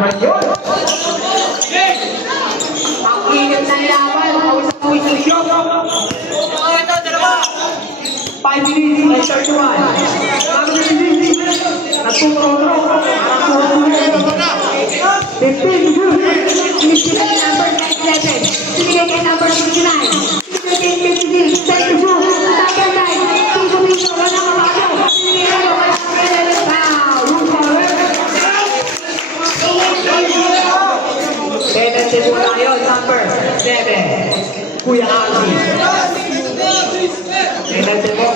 naman yun. Ang init na yaman, kausap-uwi sa liyo. Ito, dalawa. 5 minutes and 31. Nagpupro-pro. 15 June. Sinigay number 97. Sinigay kay number 69. Sinigay kay 56. 7 June. Number 9. Piso-piso. Wala ka bago. Sinigay ka naman. Tendency po tayo, number 7. Kuya Alvin. Tendency po.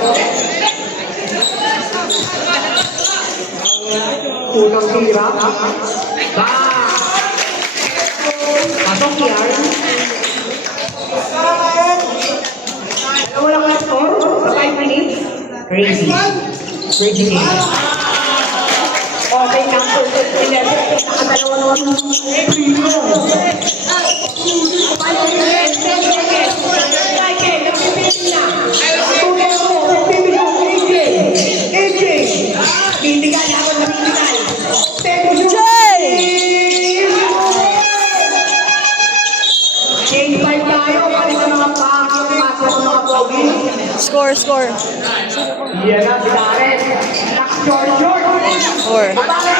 Unang tira. Pasok yan. Wala ka score? 5 minutes? Crazy. Crazy game. Okay, number 11. Nakadalawa naman ng preview. 5 minutes, 10 seconds. Michael, nagpipili na. Tuloy mo, nagpipili mo, AJ. Tindigan ako na tindigan. 10 Change 5 tayo. Balik na mga pasok ng mga pogi. Score. Yan na, Daren. Short. Score. Pare!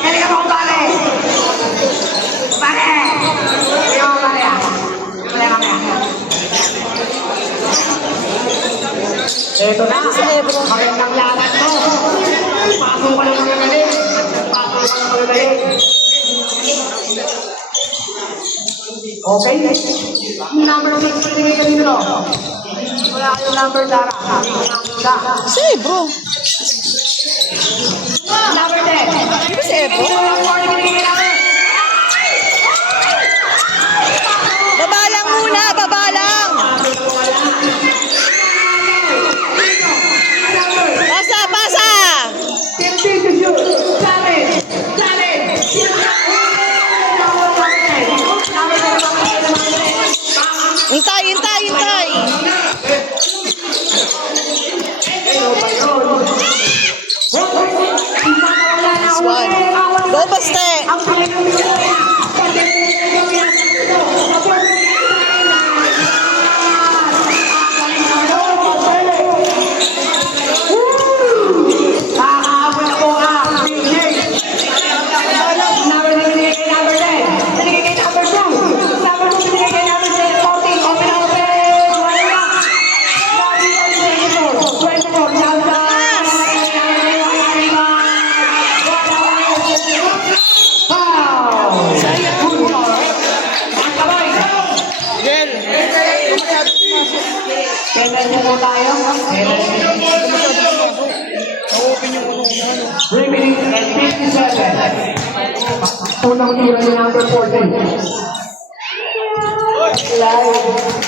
Kaya mo, pare! Pare! Kaya mo, pare! Ito na! Magandang laban to! Pasok ka lang magagaling! Okay? Number 6 pinigay ka dito. Wala kayong number, Dara. Sige, bro. Number 10. Ano si Epo? Baba lang muna, baba lang. Pasa. Hintay. This one. Go, Baste. Kailan niyo po tayo? 3 minutes and 57. Unang tira ni number 14. Live.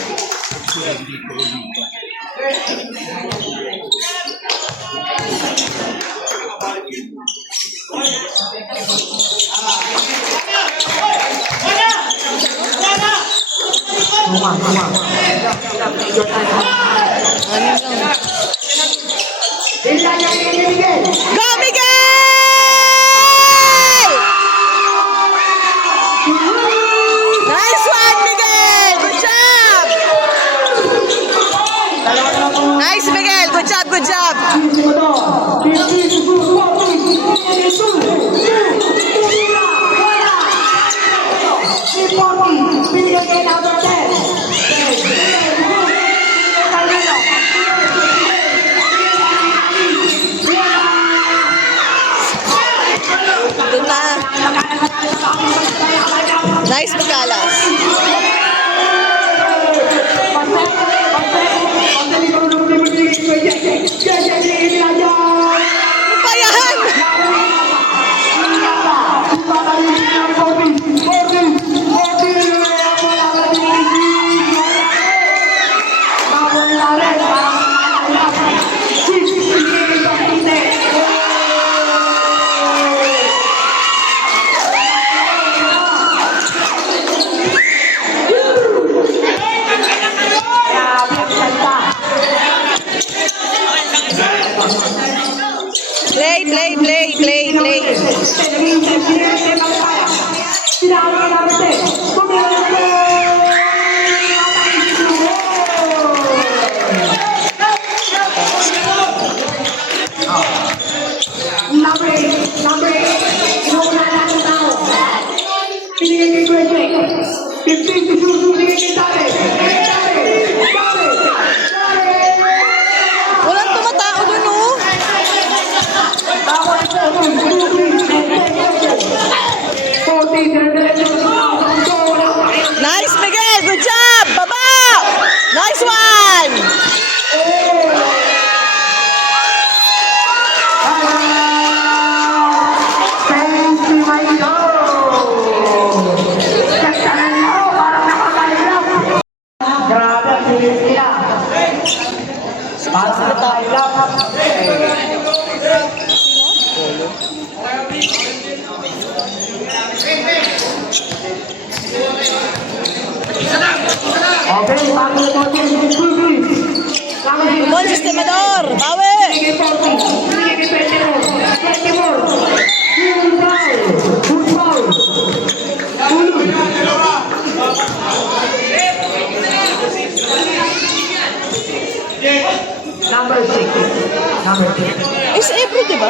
Go, Miguel! Nice one, Miguel! Good job! Nice, Miguel! Good job! Doon na. Nice, Magalas. Payahan! Grabe ang salta. Bon, sistemador. Bawi. Binigay 40. Binigay 24. 24. Good foul. Number 6. Number 6. Is Ebro, di ba?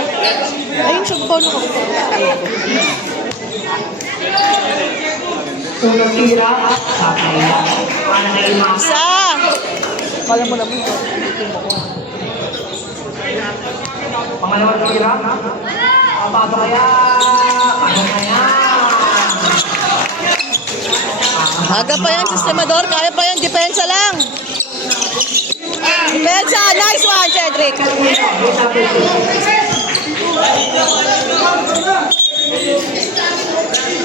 Ayun siya, babaw na ako. Unang tira. Sakay. Para na imam. Isa. Kala mo naman ito. Pangalawang tira. Papato kaya. Ano kaya? Aga pa yan, sistemador. Kaya pa yan, depensa lang. Depensa. Nice one, Cedric.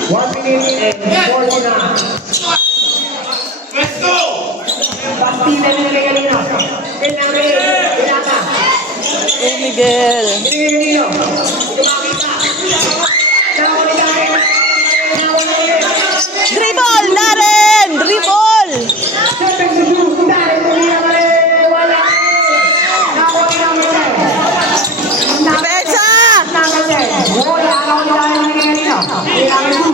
One minute and 40 na. Let's go! Bastida nilagay kanina. Kailangan ka. Oh, Miguel. Binigay kanino. Tumakita. Nakawali tayo. Dribble, Darren! Dribble! Siyempre, susunod tayo. Hindi naman wala. Nakawali namin tayo. Depensa! Wala, nakawali tayo ng kanina. Kailangan ko.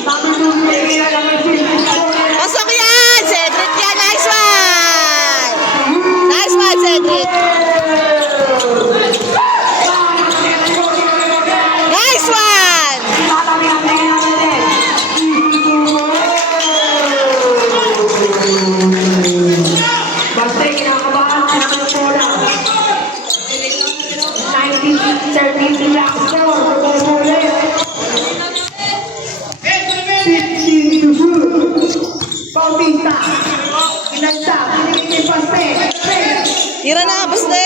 Tapos yung kailangan namin Pasok yan! Cedric yan! Nice one! Nice one, Cedric! Nice one! Basta kinakabahan ka naman ng bola. 19-13 lang score. Bautista. Inagsa. Pinigil paste. Tira na, baste!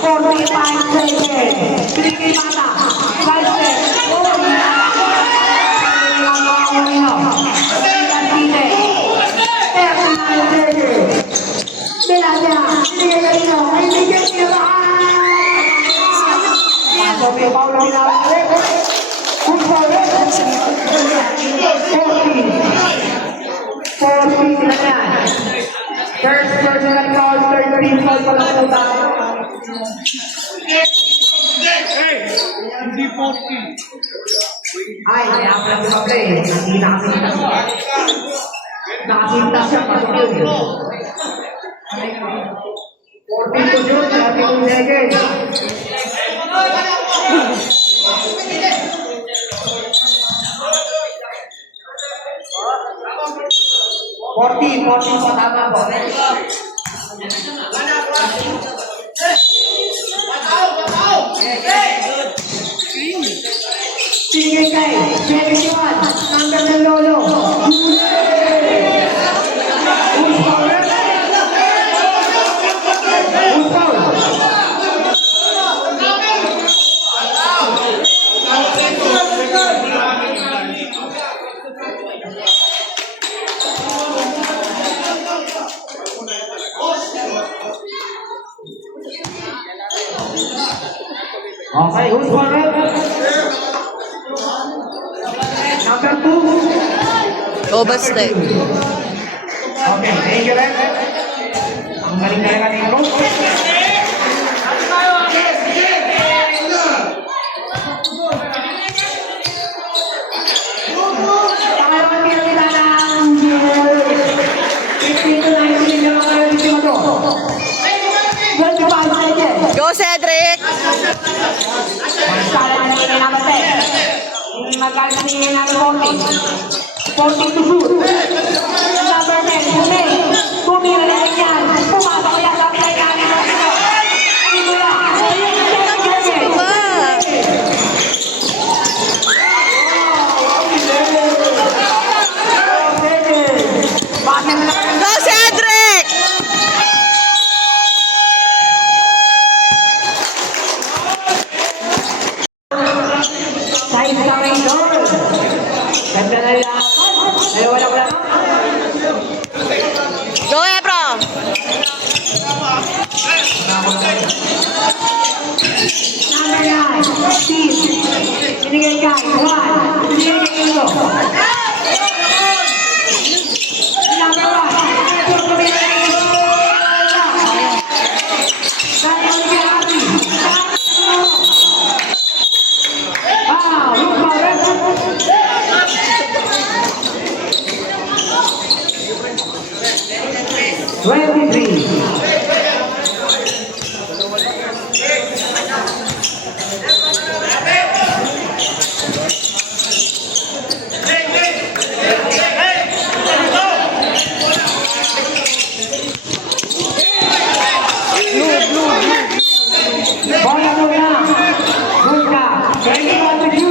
45 seconds. Pinigil mata. Paste. First personal call, 13 foul pa lang po tayo. Hindi 40. Ay, kaya pala sa play. Nakasintas. Nakasintas siya pasok yun. 14 to shoot, 32 seconds. Forty pa tama po. Sige kay, 71, number ng Lolo. Okay, who's for it? Number 2. Oh, baste. Okay, thank you, Ren. Ang galing na rin ang coach. Pangalawang tira nila ng 15 to 19 yung mga ultimo to. 25 seconds. Go, Cedric! Magsala na nila naman tayo. Magkakasin nila namin 40. 40 to shoot. Number 10, Bumay. Bumira na rin yan. Pumasok yan sa play namin. Bumira. Ba? Bakit na lang Go, Cedric! Side sa main door. Ganda na lang. Dalawa na wala. Go, Ebro! Number 9, Steve. Binigay kay 1. Binigay kay Ito. mo na. Good ka. Very good to you.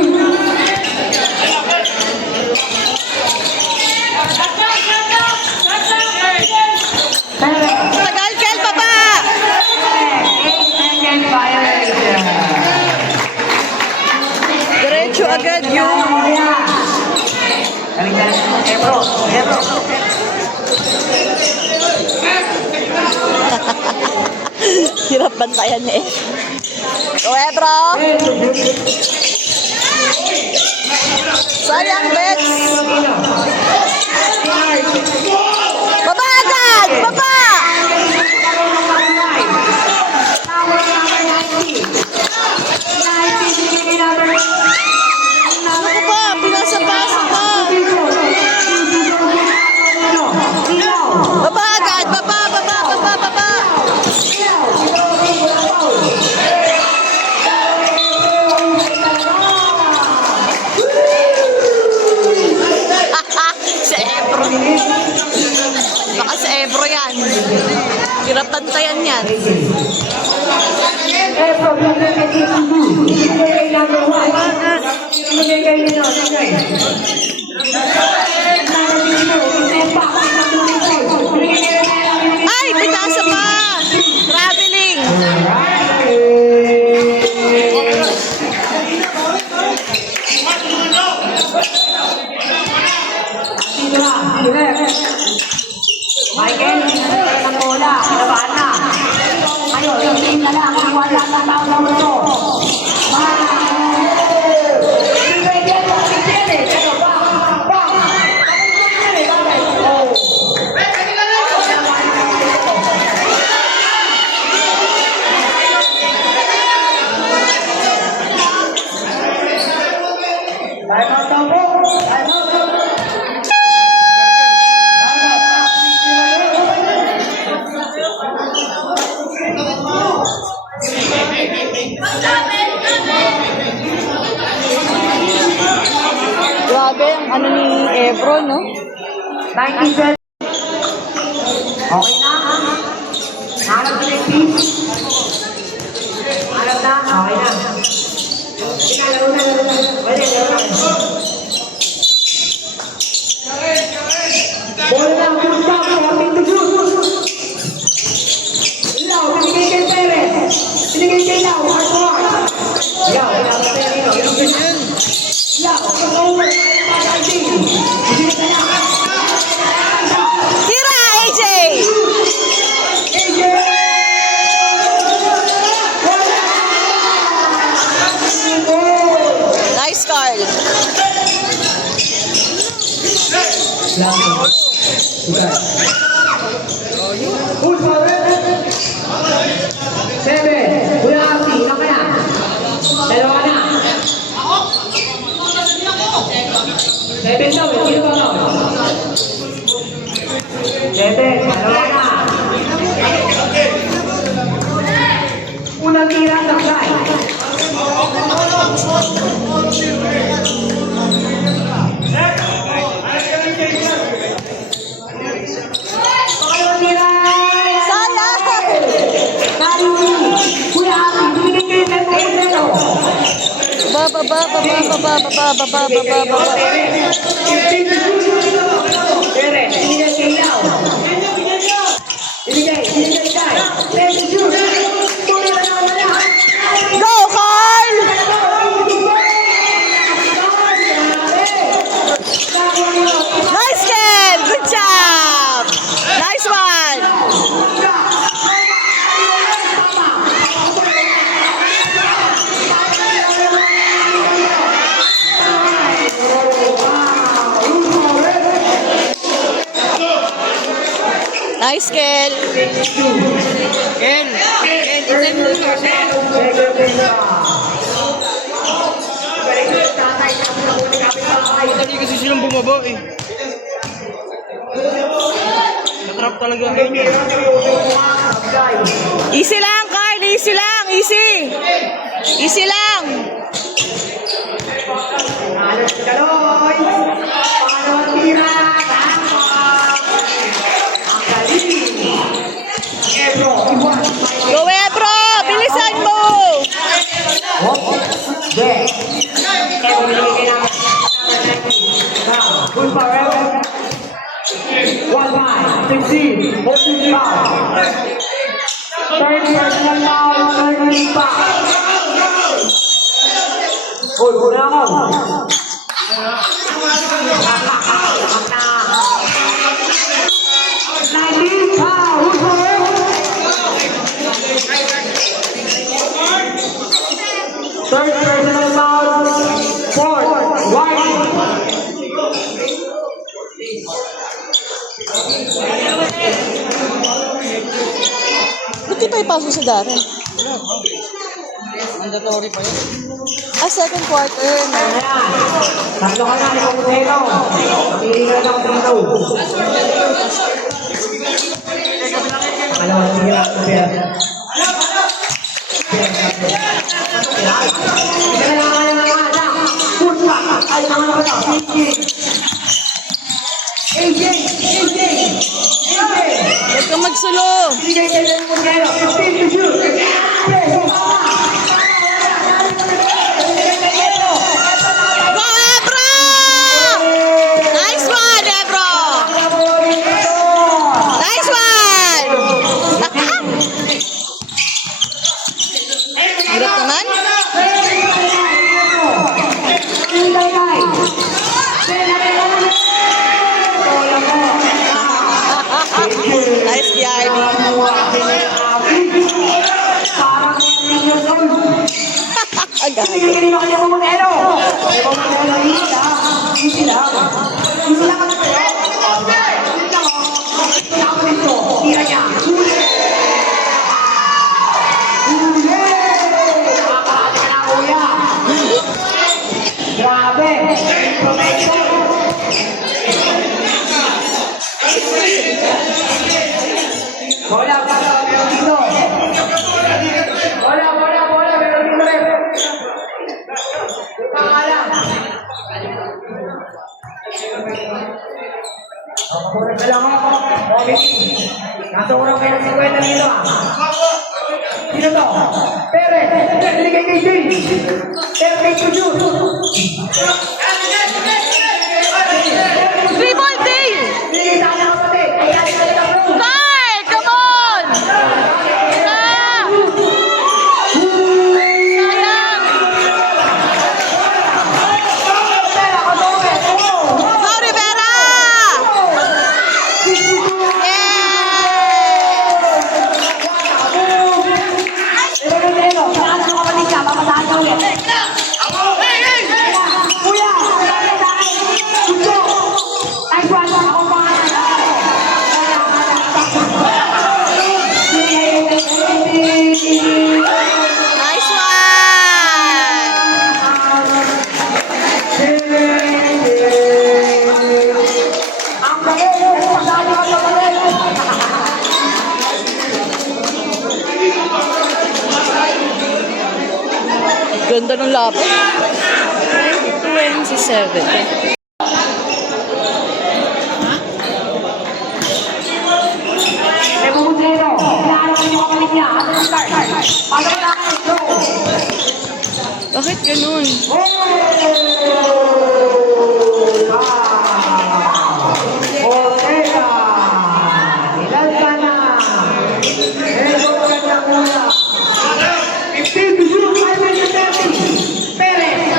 Tagal, Kel, baba! 8-second violation. Diretso agad yung... Ebro. Hirap bantayan eh. Go, Ebro! Sayang, Bets! Baba agad! Baba! Ano ba? Pinasa-pasa pa! Baba agad! Baba! Si Ebro. Baka si Ebro yan. Hirap bantayan yan. Ay! Pitasa pa! Traveling! Michael, ang bola, kinabahan na. Ayun, yung team na lang, kung wala na tao na ito. Grabe ang ano ni Ebro, no? 97. Okay na? Harap na yung team. Harap na? Okay na. Sige, laro na. Pwede, laro na. Bola na, good stop. Walking to shoot. Ilaw, binigay kay Perez. Binigay kay Ilaw, hard work. Ilaw, pinapatay na ito. Ilaw, over. Tira, AJ! Nice, Carl. Seven, Kuya Arti, ilan ka na? Dalawa na. Seven daw, sino ba daw? Seven, dalawa na. Unang tira sa fly. Pangalawang tira. Sayang! Kuya Arti, binigay kayo sa Pedro. Baba. Go, Carl! Nice, Ken! Good job! Nice one! Nice, Ken! Dali kasi silang bumaba eh. Natrap talaga ngayon. Easy lang, Carl! Easy lang! Easy! Easy lang! Go, Ebro! Bilisan mo! Yes. Kaya bumili kay number 19. Now, good for Evan. 1-9, 16, 14 foul. Third personal foul, 13 foul. Uy, kuna ako. Third personal foul, fourth, warning. Ba't di pa ipasok si Darren? Mandatory pa yun. Second quarter. Tatlo ka na, ikaw mo zero. Pili ka na ng daw. Alam mo, sige lang, Sir. Ay, naman ako na. AJ! Huwag kang magsulo. Sige, kailan mo zero. 15 to shoot. Go, Ebro! Nice one, Ebro! Nice one! Hirap naman. Nice, Yardy. Agad. Grabe. Bola, pero dito. Bola, pero dito rin. Pangalan. Muna na lang ako. Okay. Nasa urang kayo ng 50 dito ah. Sino to? Pere. Binigay kay Jay. Pere, take to shoot. Three ball day! Binigay sa kanya kapatid. Ayan, Kai, come on! Sayang! Go, Rivera! Nice one! Ganda ng lapit. 27. Bakit ganun?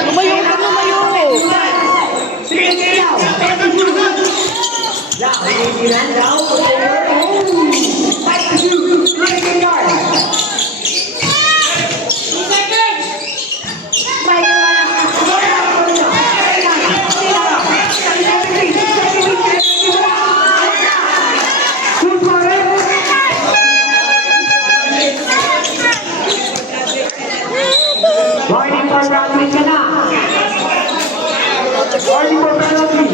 Lumayo ka, lumayo! Warning for penalty ka na. Warning for penalty.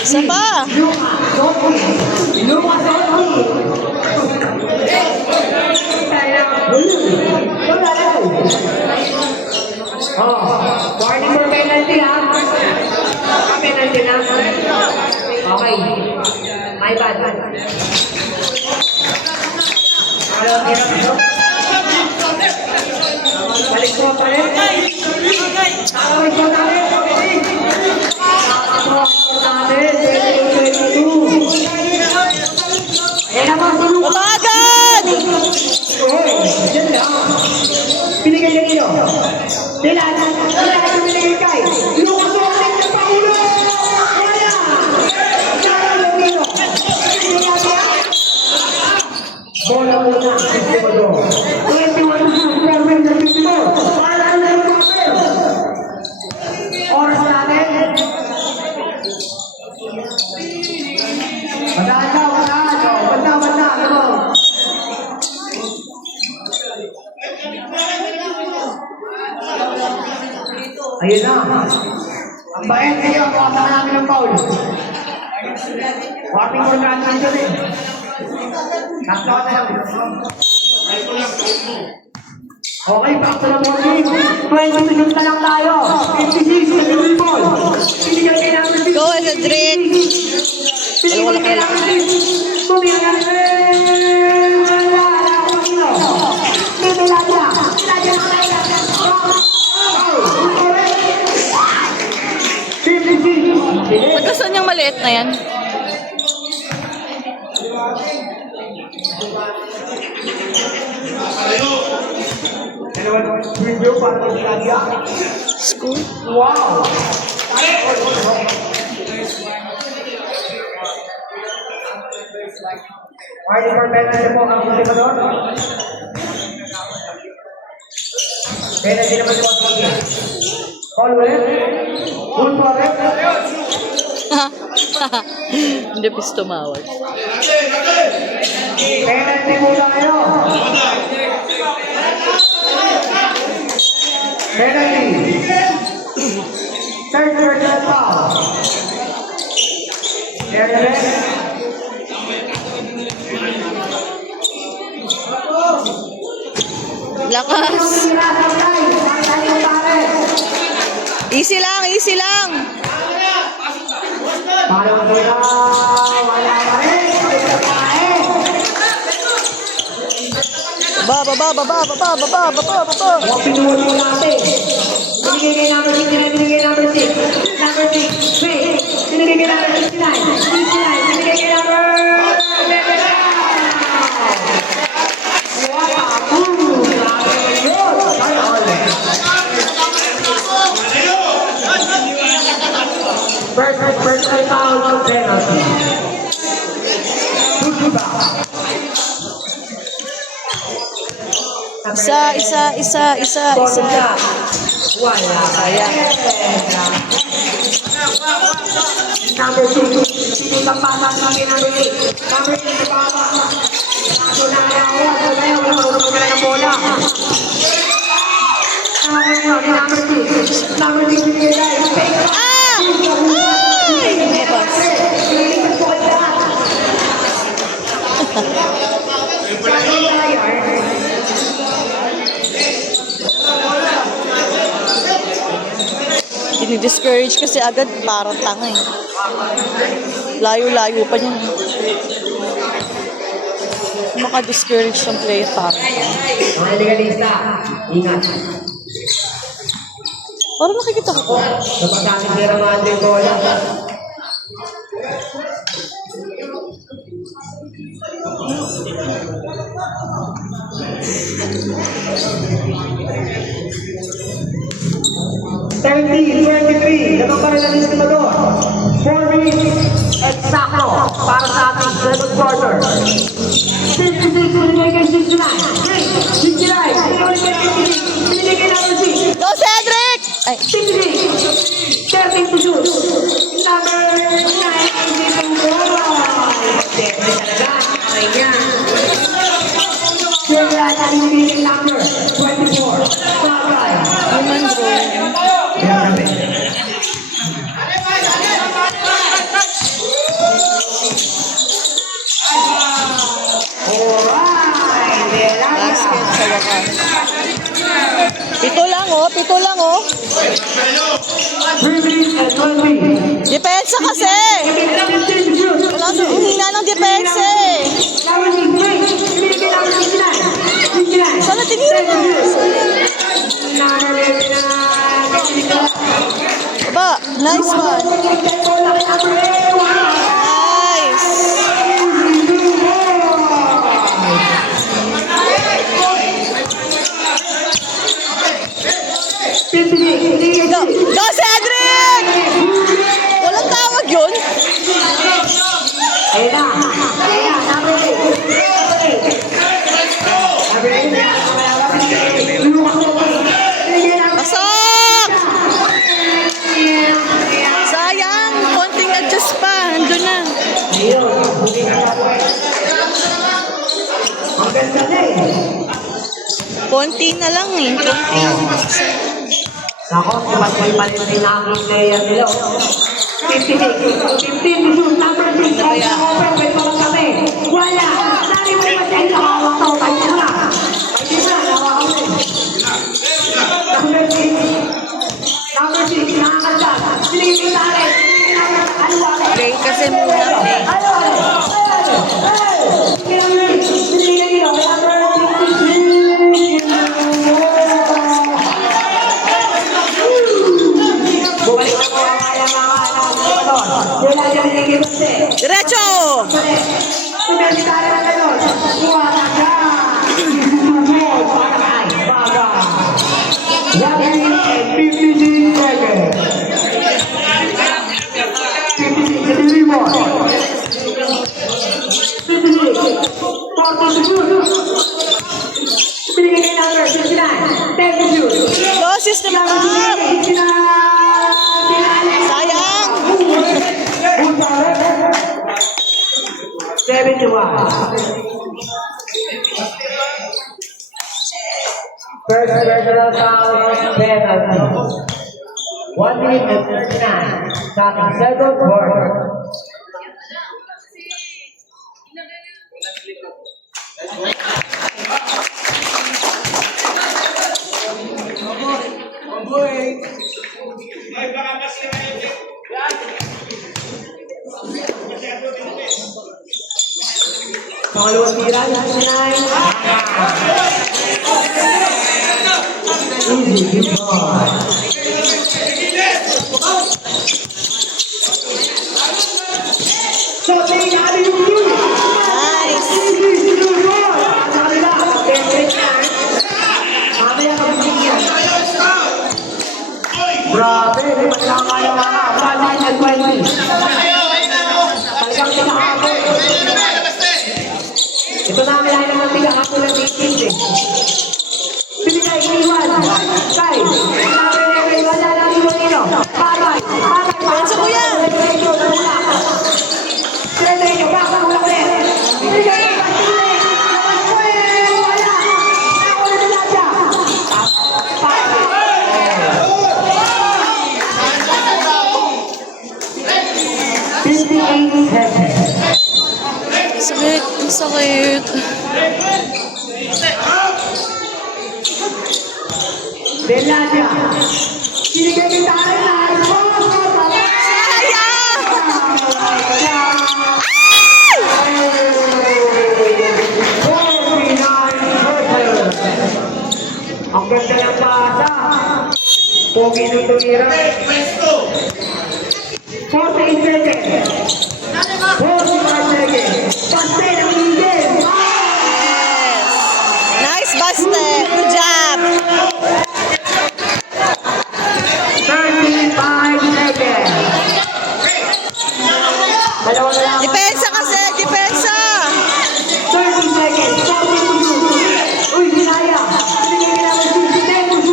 Isa pa! Luma Sophie. Warning for penalty ha. Penalty na. Okay. My bad. Hello, hirap. Balik po pa rin. Balik po na rin. Ayan na po, tulong. Babagan! Uy, dyan lang. Binigay na nilo. Dila na binigay kay. Lucas Oleg na Paulo. Wala. Dala na nilo. Bola muna. 21 na Pistimo. Para na yung papel. Oras natin. Banda. Ayun na. Ang bayan kayo, kuwasa ka namin ng foul. Warning for natin dyan eh. Tatlo ka na lang. Okay, back to the morning. 20 minutes na lang tayo. 56, nag-green ball. Pinigyan kayo namin 56. Go, Cedric! Pinigyan kayo namin 56. Tumingin namin. Wala ako nyo. Pinilagya. Pinilagya na kayo. Ba't gusto niyang maliit na yan? School? Wow! Party for penalty po ang motivador. Penalty naman po ang call ulit. Full forward. Hindi pis tumawag. Penalty po tayo. Penalty. Third personal foul. There it is. Lakas! Easy lang, easy lang! Parang wala pa rin. Baba! Huwag pinuhuli mo natin. Binigay kay number 69, binigay number 6. Number 6, wait. Binigay kay number 69. 69, binigay kay number 11. First foul, penalty. Isa. Wala. Sayang. Number 2, sinitampasan namin number 8. Number 8, baba. Kaso na ayaw. Wala marunong ka ng bola. Number 6. Number 6, binigay tayo. Ay! Lumabas. Dini-discourage kasi agad parang tanga eh. Layo-layo pa niya. Maka-discourage ng player parang tanga. Mga legalista, ingat. Parang nakikita ko. Kapag natin niramaan din bola. Thirty, 23, ito pa rin ang estimador. 4 minutes, eksakto, para sa ating second quarter. 56, binigay kay 69. 69, binigay kay number 6. Go, Cedric! Ay, 60, 13 to shoot. Number 9, binigay bola. Depende talaga, okay niya. Sila na yung number 24. Bagay. human drawing. Yan kami. Alright, Basket sa wakas. Pito lang oh, pito lang oh. 3 minutes and 20. Depensa kasi. Wala ang hina ng depensa eh. Number 63. Binigay number 69. 69. Sana tinira mo. Aba, nice one. Nice. Go, go Cedric! Walang tawag yun. Ayun na. Ayun na. Number 8. Pasok! Sayang, konting adjust pa. Andun na. Maganda na eh. Konti na lang eh. Konti. Nako, mas may palit din na aking player nila. 15 shoot, number 6. Open, wait pa kami. Wala. Sari mo yung matay. Nakawak to. Pwede na. Pwede na. Nakawak kami. Number 6. Nakakanta. Sinigil sa akin. Play kasi muna. Play. Diretso! Go, system up! Sayang! 71. First personal foul, penalty. 1 minute and 39. Starting second quarter. Pangalawang tira, 69. Easy, good ball. So, tingin natin yung blue. Nice! Easy, good ball. Sabi na, mamaya ka bigyan. Grabe, di ba siya kaya mga 1 minute and 20. Talagang pinakakapit. Ito na kaya naman bilang ako ng 18 eh. Pinigay, iniwan. Kay, sabi niya kay wala lang yung nino. Paray. Pensa ko yan. Diretso, baka ulang ulit. Pinigay, pinigay. Labas ko eh, wala. Ako na nila siya. Sakit, ang sakit. Beladia. Pinigay kita na. Sayang! Ang ganda ng bata. Pogi ng tumira. 48 seconds. 45 seconds. Pastel ang higil. Nice basket. Good job. 35 seconds. Dalawa na lang. Depensa kasi, depensa. 30 seconds. 42. Uy, sinaya. Pinigay ka naman 60 seconds.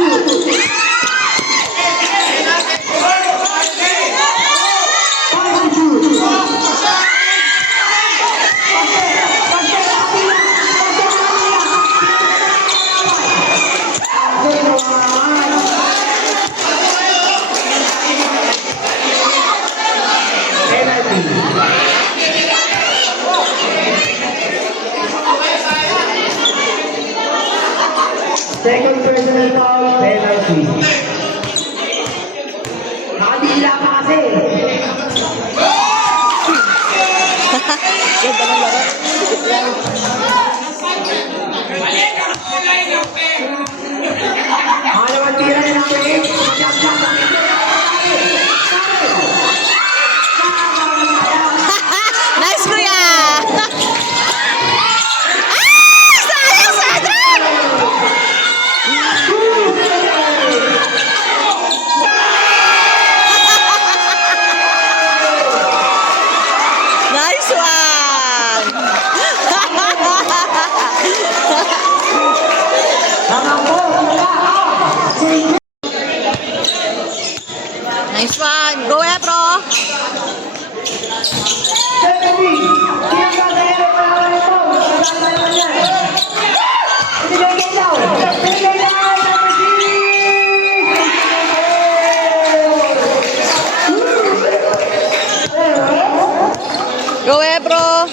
Second person personal foul, penalty. Nakadila pa kasi. Ganda ng laro. Dikit lang. Pangalawang tira na namin. Nice, kuya! Sayang, Cedric! Nice one! Nice one! Go, Ebro! Go, Ebro!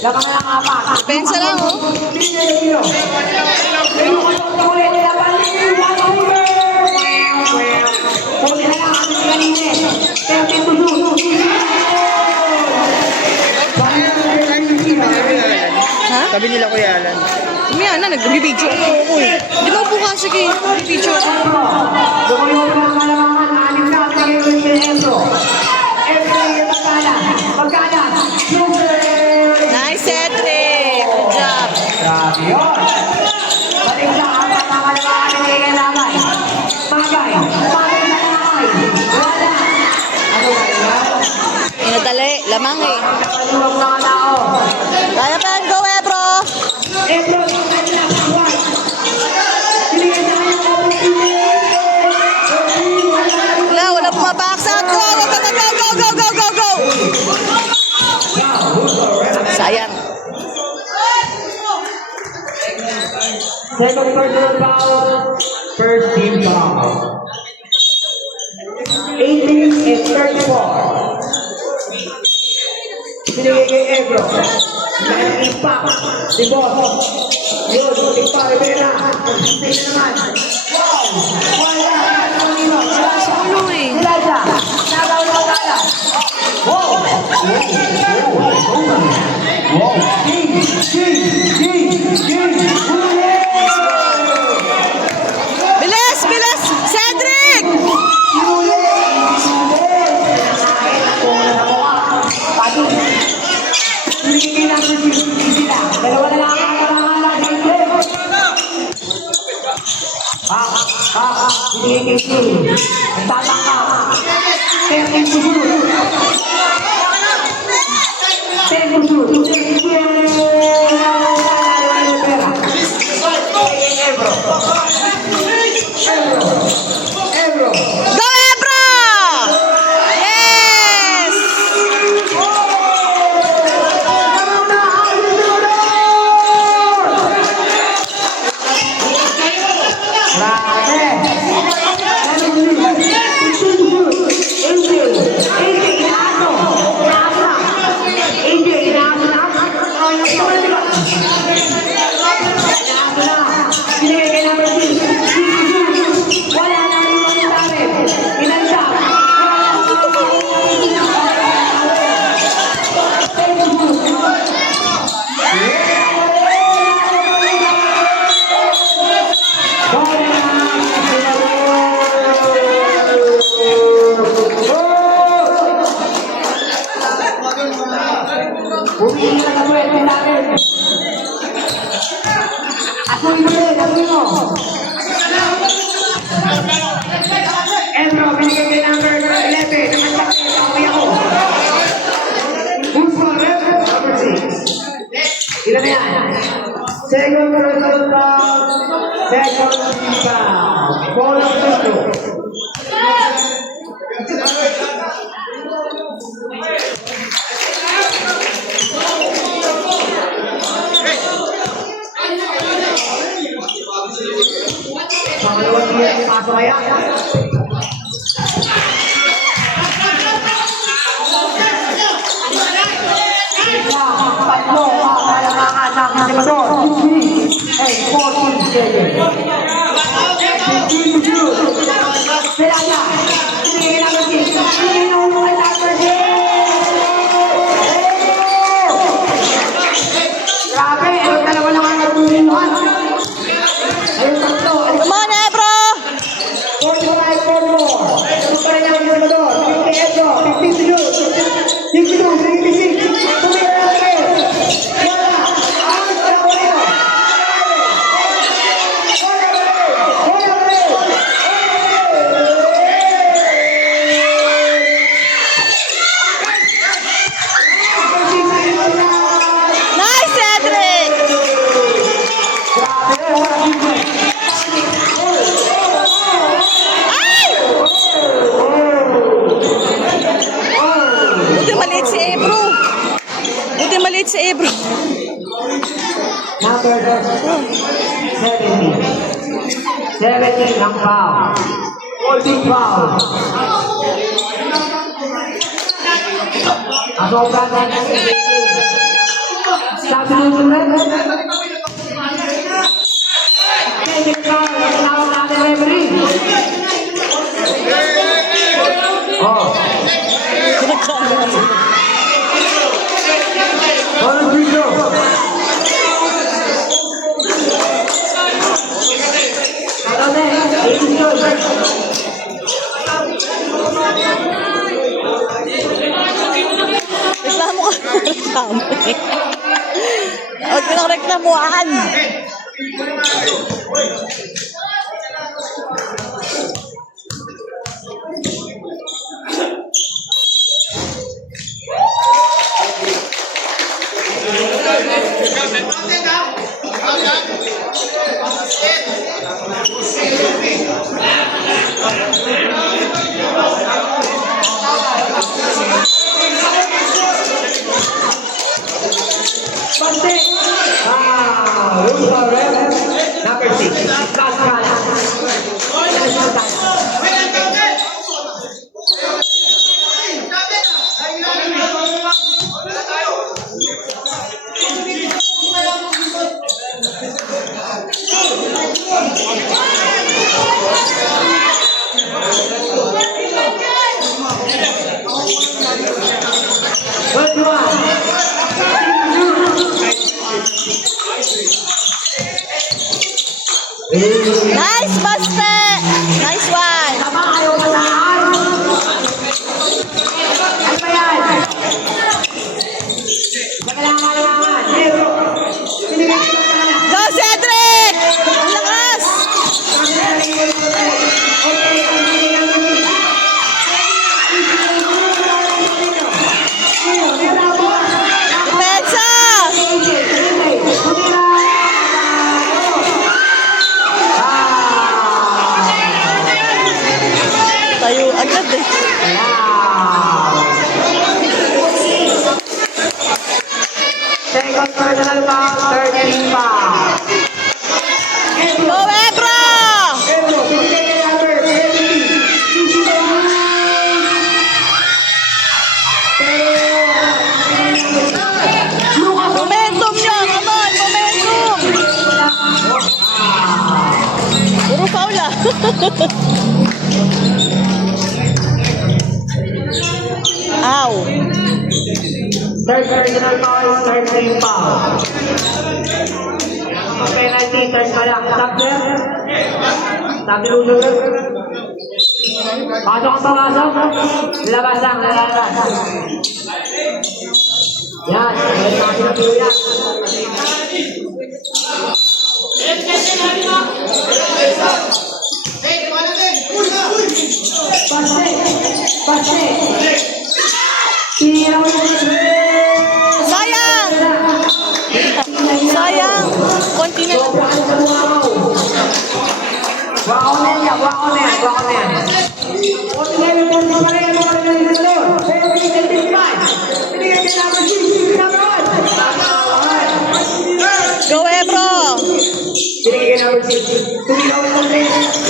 Laban na lang apa. Pensa lang, oh. Ha? Sabi nila Kuya Alan. Umiyan na, nag-video ako eh. Di ba po ka? Sige, video ako. Nice, Cedric! Good job! Grabe yun. Balik sa apat na kalabakan ng kailangan. Bagay. Bagay na nakay. Wala. Ano ba yun? Inadali, lamang eh. Nakaluwag mga tao. Kaya pa yan, go, Ebro! Ebro, yung kanila sa buwan. Binigyan sa kanya ko. Wala pumapaksak. Go, go, go, go, go, go, go, go, go! Sayang. Second personal foul. First team foul. 18 and 34. Binigay kay Ebro. Dahil impact. Si Boss. Yun, impact. Rivera. Stay naman. Wow! Wala. Ano eh? Elijah. Nagaw na kala. Wow! Wow! Bilis! Bilis! Cedric! Ebro. Go, Ebro! Yes! Humingi na pwede namin. Ako rin mo. Ebro, binigay kay number 11. Naman sa kaya ako. Who's for number 6? Ilan na yan? Second personal foul. Second team foul. Ball of the ng Salvador. 15 and 14 seconds. 15 to shoot. Peralta. Binigay ng number 6. Binigay ng number 6. Grabe, ang dalawa lang ang natutunan. Ayun, tatlo. Come on, Ebro! 45 for more. Ito pa rin ang Salvador. 50 Edro. 50 to shoot. 52, 56. Tumira na rin. Wala. Ayos na ulit. Nice, Cedric! Ay! Buti maliit si Ebro. Buti maliit si Ebro. Number 70. 70 ang foul. Holding foul. Asobra na ng 18. Sabi ng sunod. Taking foul. Now natin referee. Oh. One free throw. Reklamo ka. Reklamo eh. Huwag ka nang reklamuhan. Bante. Rules are red. Number 6. Cascala. Good one. Nice, Baste! Nice one! Tama, ayaw mataan. Ano ba yan? Kailangan. Zero. Binigay ko na. Go, Cedric! Ang lakas! Depensa! Tayo agad eh. Second personal foul, 13 foul. Go, Ebro! Pedro, binigay kay number 70. Momentum nyo! Come on, momentum! Puro foul ah. Ow! Third personal foul, 13 foul. Penalty, third pa lang. Stop there. Stop the loser. Pasok ang pasok. Labas lang, lalabas. Yan, may mga sinapiro yan. Paste. Tira mo Sayang! Sayang! Konti na lang. Wow na yan. Go, Ebro! Binigay ka number 6. Tumigaw ang number 6.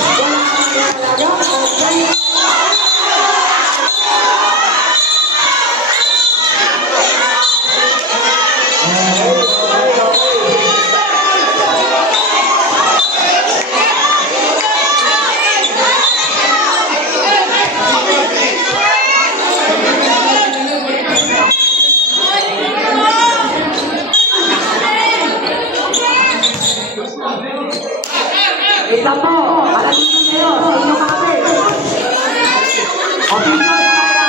Official China.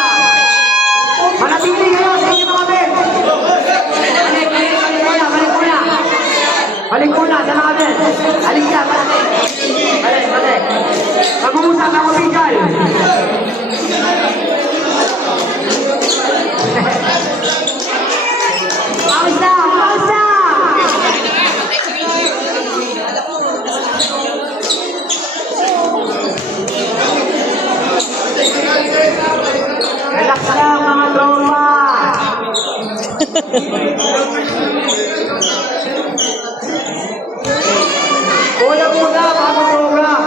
Manatili kayo sa inyong mga men. Balik muna sa mga men. Alik siya, balik. Mag-uusap ang official. Pausa! Relax lang mga tropa! Una bago program.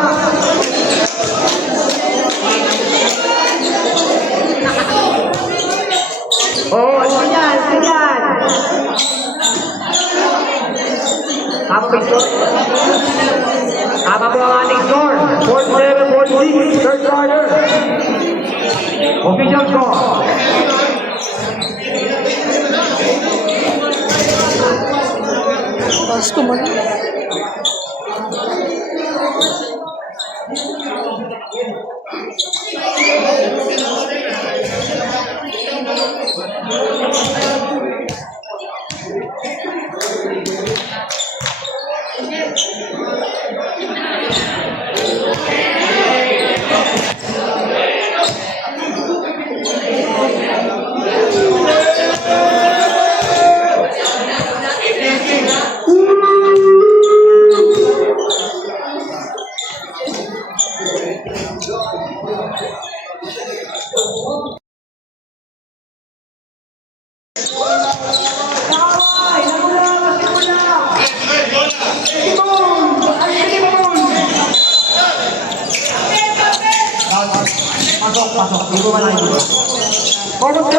Ano yan? Tama ba ito? Tama po ang ating score. 47-46, third quarter. Official score. Pasko mo na. Pasok. Dito wala yung dito. Pagod.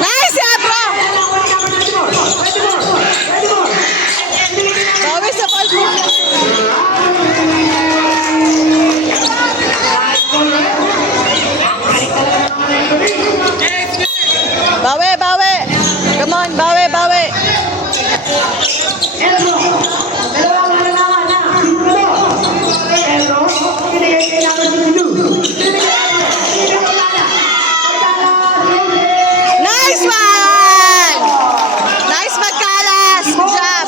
Nice, Ebro! Bawi sa ball po. Bawi. Come on, bawi. Nice one! Nice magkalas! Good job!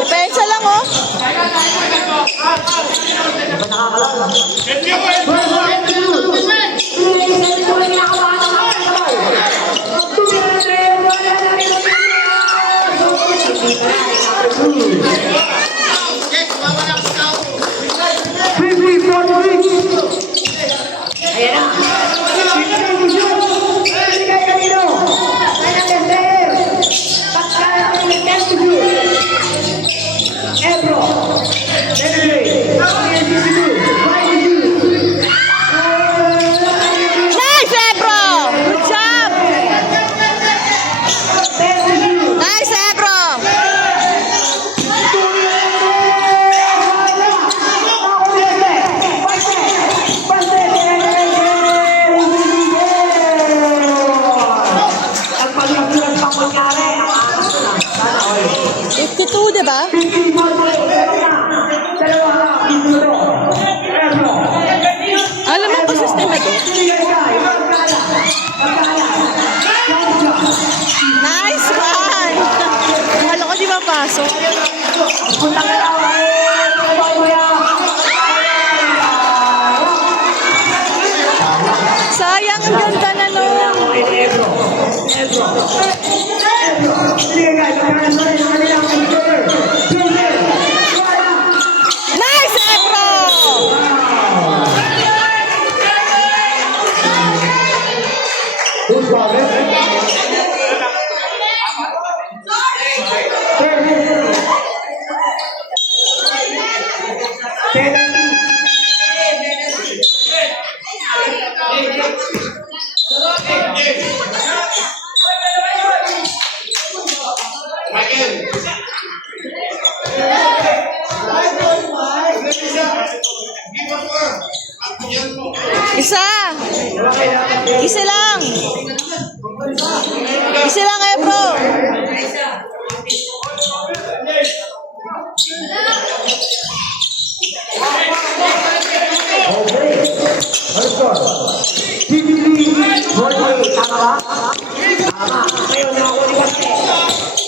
Depensa lang, oh. Nice, Ebro! Good job! Nice, Ebro! Two, diba? Alam mo pa sistema to? Nice one! Akala ko di mapasok. Sayang, ang ganda na no. Nice, Ebro! Who's got it?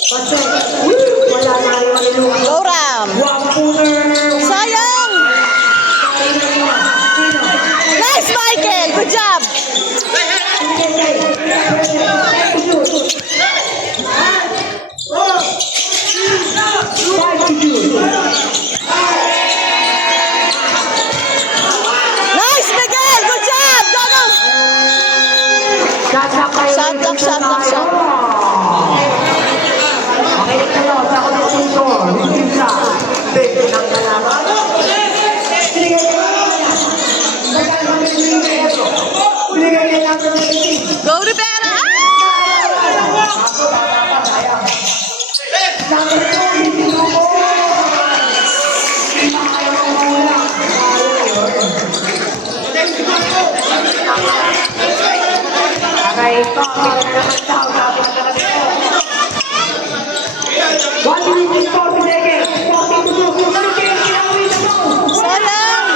Pasok. Wala na rin maluluwa. Go, Ram. Wampuner. Sayang. Nice, Michael. Good job. Nice, Miguel. Good job. Go, go. Shot lock. Okay, kayo sa konsultor. Isa. Big ng kalaban. Go, Rivera. Okay, ito. 1 minute 40 seconds. 42. Sayang.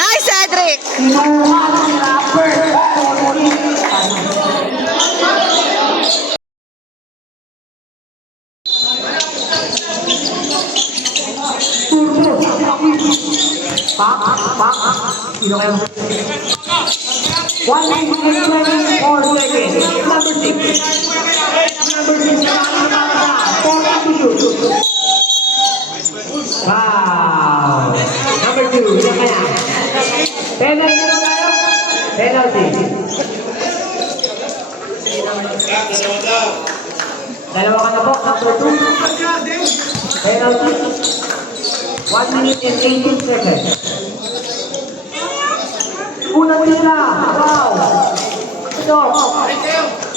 Nice, Cedric. Sino kayo? 1 minute 24 seconds. Number 6. Number 6. Wow. Number 2. Ilan ka na? Penalty na tayo? Penalty. Dalawa ka na po. Number 2. Penalty. 1 minute and 18 seconds. Unang tira. Wow. Ito.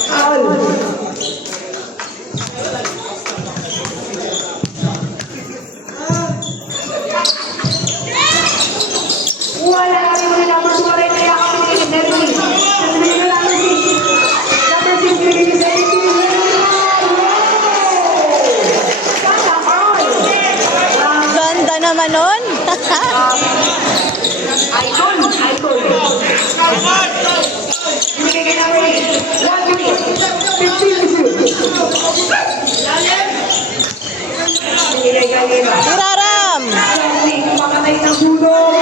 Foul. Wala na rin mo naman sumaray na yakap ni Nervin. Number 6. Bigay sa 18. Ganda naman nun. Icon. Bigay kay number 8. 1 minute. 15 to shoot. Bigay kay Lima. Tira, Ram. Pakatay ng sulong.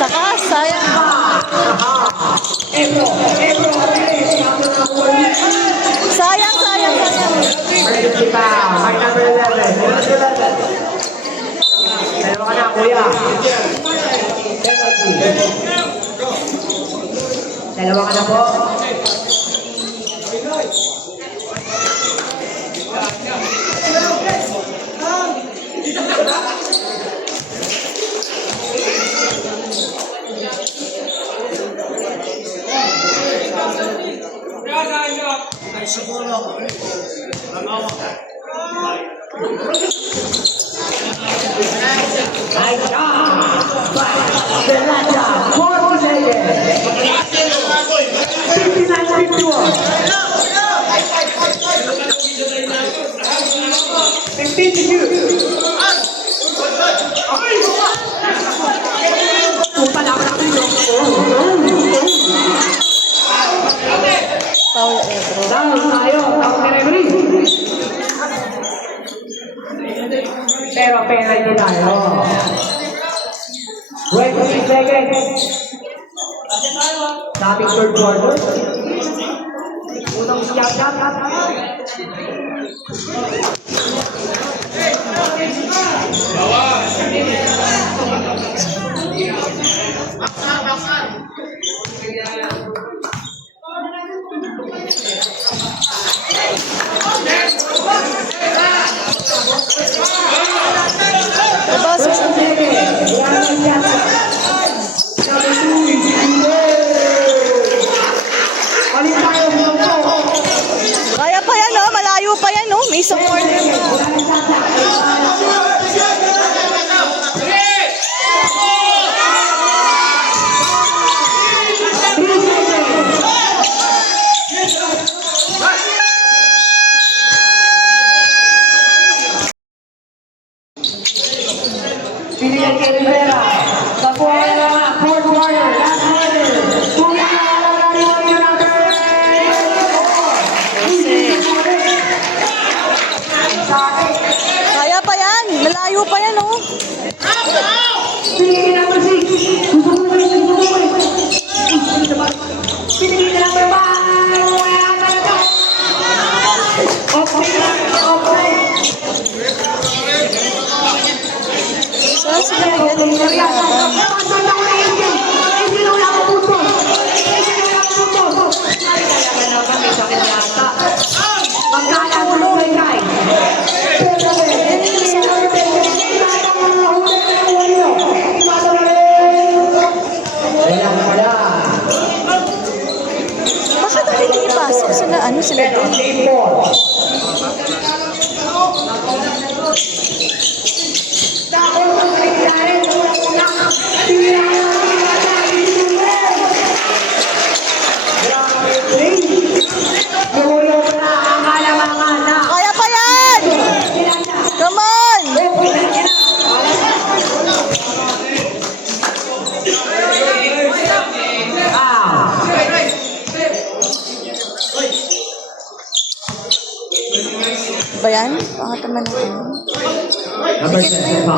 Saka, sayang. Ebro. Sayang. Emergency pa. Mark number 11. Dalawa ka na, kuya. Penalty. Dalawa ka na po. Nice job. Delata. 40 seconds. 59-51. 15 to shoot. Paul Ebro. Down tayo. Down kay referee. Pero penalty tayo. 26 seconds. Dating third quarter. Unang shot. Kaya pa yan, oh. Malayo pa yan, oh. May isang corner pa. Binigyan kay Rivera. Nakuha na naman. Fourth quarter. Last quarter. Tuli na natin. Kaya pa yan. Malayo pa yan, oh. Binigyan number 6. Binigyan number 5. Okay. Saan sila nagagaling? Bakit ang hindi ipasok sila? Ano sila doon? Kaya pa yan! Come on! Ba yan? Pangat naman natin. Number 7,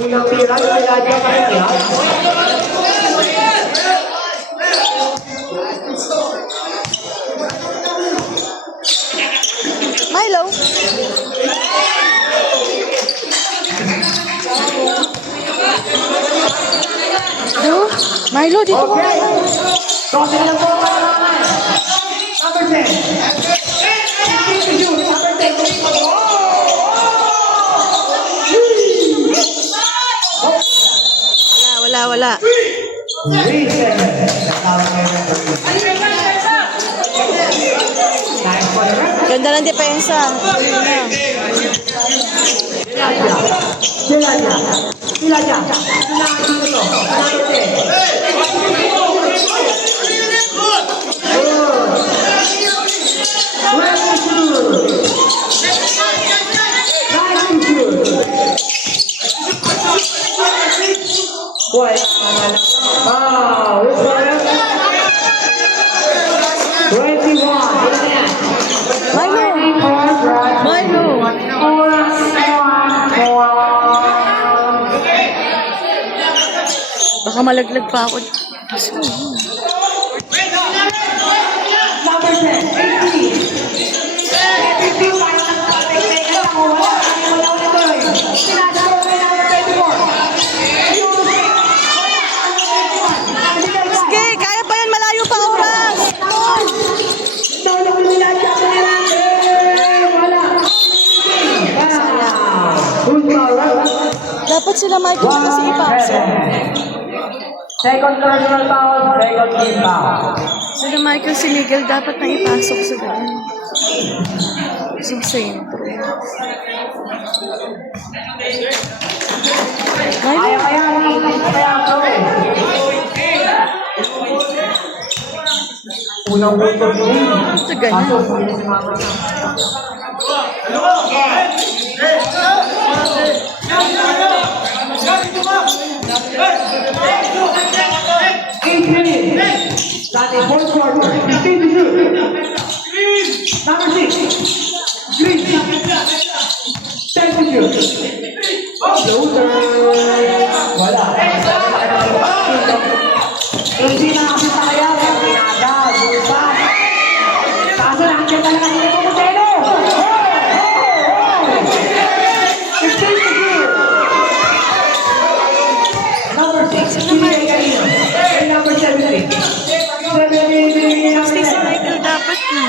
unang tira, nila dyan kanya. Milo! Oh, Milo, dito ko. Okay. Tossing lang po para naman. Number 10. Number 10. Wala. 3 seconds. Nice for the rest. Ganda ng depensa. Sila dyan. Number 10. Milo! Baka malaglag pa ako. Number 10. Sige, kaya pa yan. Malayo pa oras. Dapat sila Michael na kasi ipasok. Second personal foul, second team foul. Sila Michael, si Miguel dapat na ipasok sa ganun. Sa sentro. Kaya Milo! kaya, bro. Unang punto po. Ito ganun. Starting fourth quarter, 15 to shoot. Number 6, Green. 10 to shoot. Floater. Wala. Hindi na kasi kaya. Pinada, buta. Kaso nakakita talaga hindi ko mutelo. 15 to shoot. Number 6, number 17. 60 si Michael dapat na.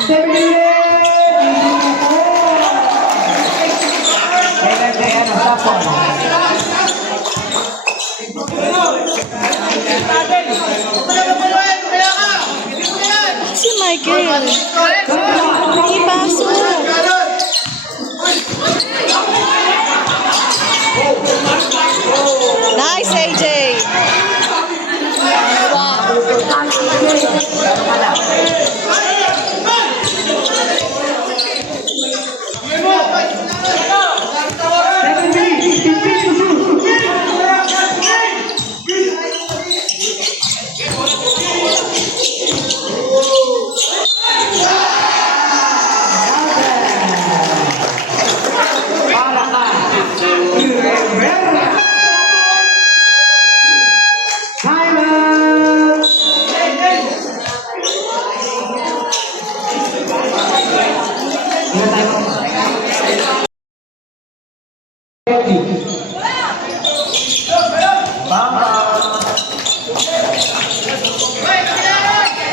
Si Michael. Ipasok. Nice, AJ.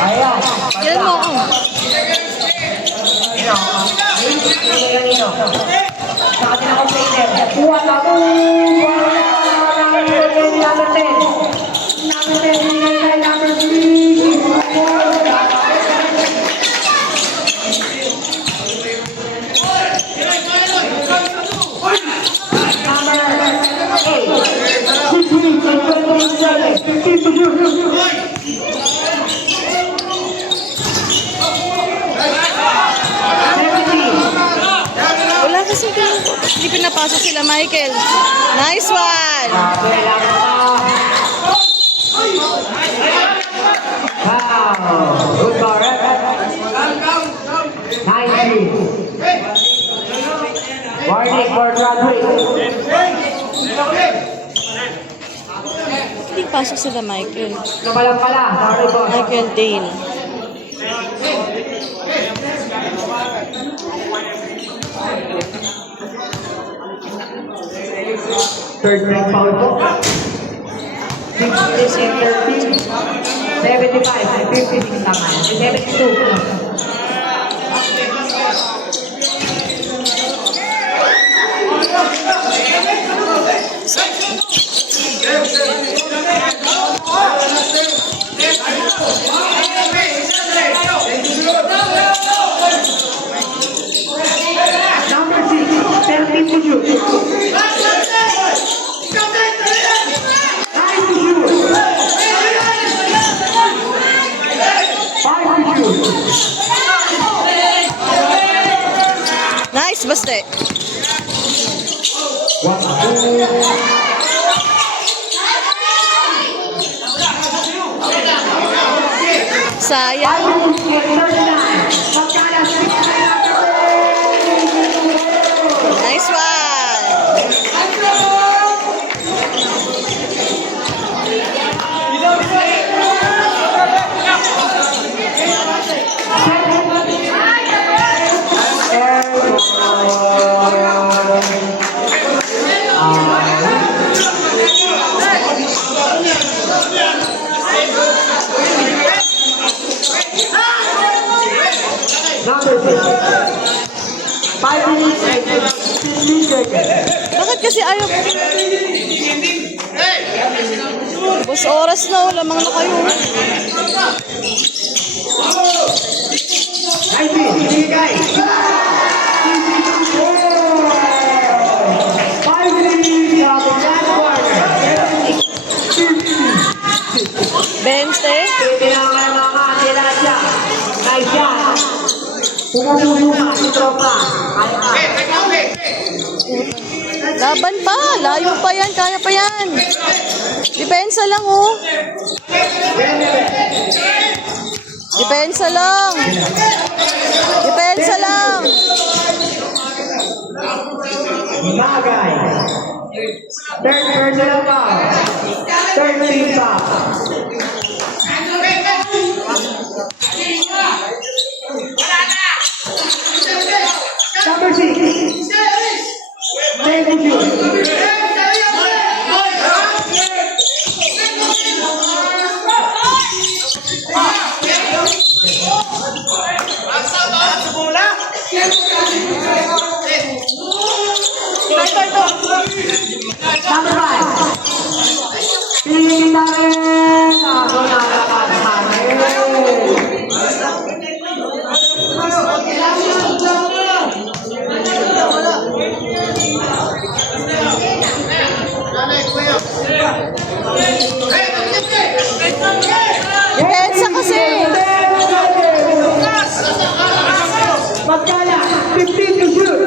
Ayan. Yan mo ako. Sa atin ako player. Kuha na po. Number 10. Number 10. Number 3. Wala kasi hindi pinapasok sila, Michael. Nice one! Wow, good ball, nice. Warning for Bradley. Hindi pasok sila, Michael. Nabalang pala, sorry boss. Michael Dale. Third ring foul po. 60 center 75, 56 naman. 72. Number 6, 13 to shoot. Nice to shoot. 5 to shoot. Nice, baste. Sayang. Nice one. Number 6. 5 minutes and 15 seconds. Bakit kasi ayaw? Bus oras na, lamang na kayo. 19, guys. 5 minutes of the last quarter. 20. Pinangan mga nila siya. Nice shot. Pumulungan si Tropa. Laban pa. Layo pa yan. Kaya pa yan. Depensa lang, oh. Depensa lang. Depensa lang. Bagay. Third personal foul. Third team foul. Number 6. Thank you. Number 5. Pili namin. Ako Depensa kasi. Magkala, 15 to shoot.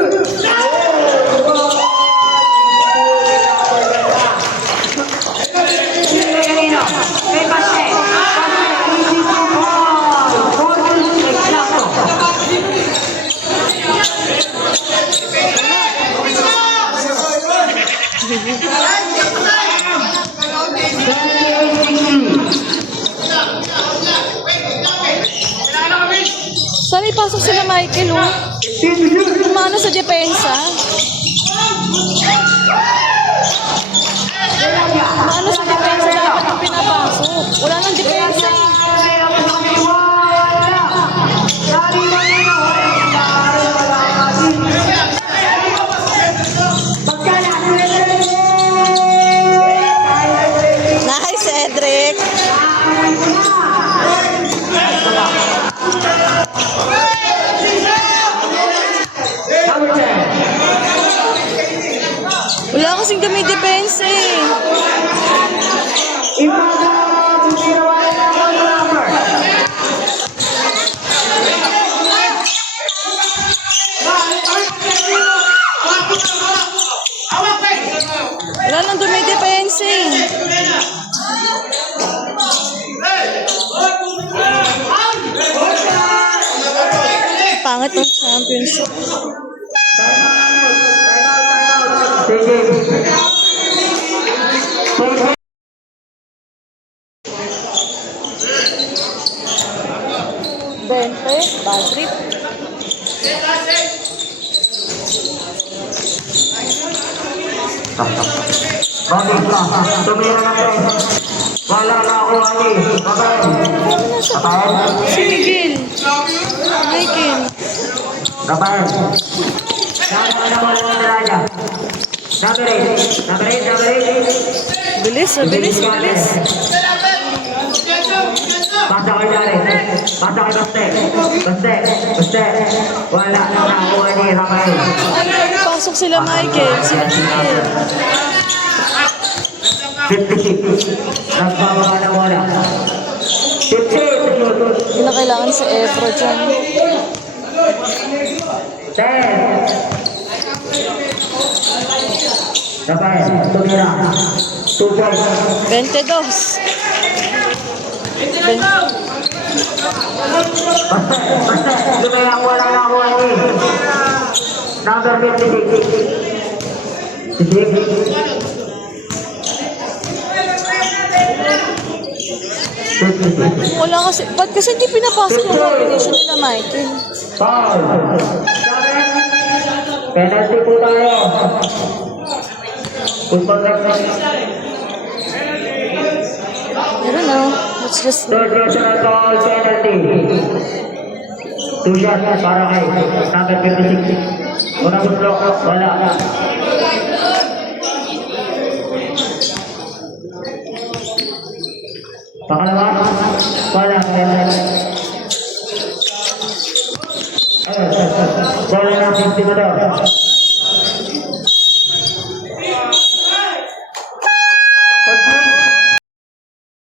May base. Easy to ball. Forces exacto. Sana ipasok sila, Michael, oh. Kumano sa depensa. Kumano sa depensa. kasing dumidepensa eh. Imada, tumira wala na ako ng number. Wala nang dumidepensa eh. Pangit ng championship. Sige. Bente, bad trip. Bakit ka? Tumira na tayo. Wala na ako, Ani. Patayin. Patayin. Si Miguel. Michael. Patayin. Saan na mo ng Raja? Number 8. Number 8, number 8. Bilis, bilis, bilis. Pasa kay Jare. Pasa kay Baste. Baste. Baste. Wala na ako, Ani. Rafael. Pasok sila Michael. Si Miguel. 56. Nagbababa na bola. 50. Hindi na kailangan si Efro dyan. 10. Rafael. Tumira. 2 points. 22. Baste. Baste. Tumira. Wala na ako, Ani. Number 56. 56. Wala kasi. Ba't kasi hindi pinapasok yung combination nila Michael? Foul. Penalty po tayo. Football referee. I don't know. Let's just... Third national foul penalty. 2 shots para kay number 56. Unang gusto. Wala. Pangalawa. Wala. Bola na 50 mo daw.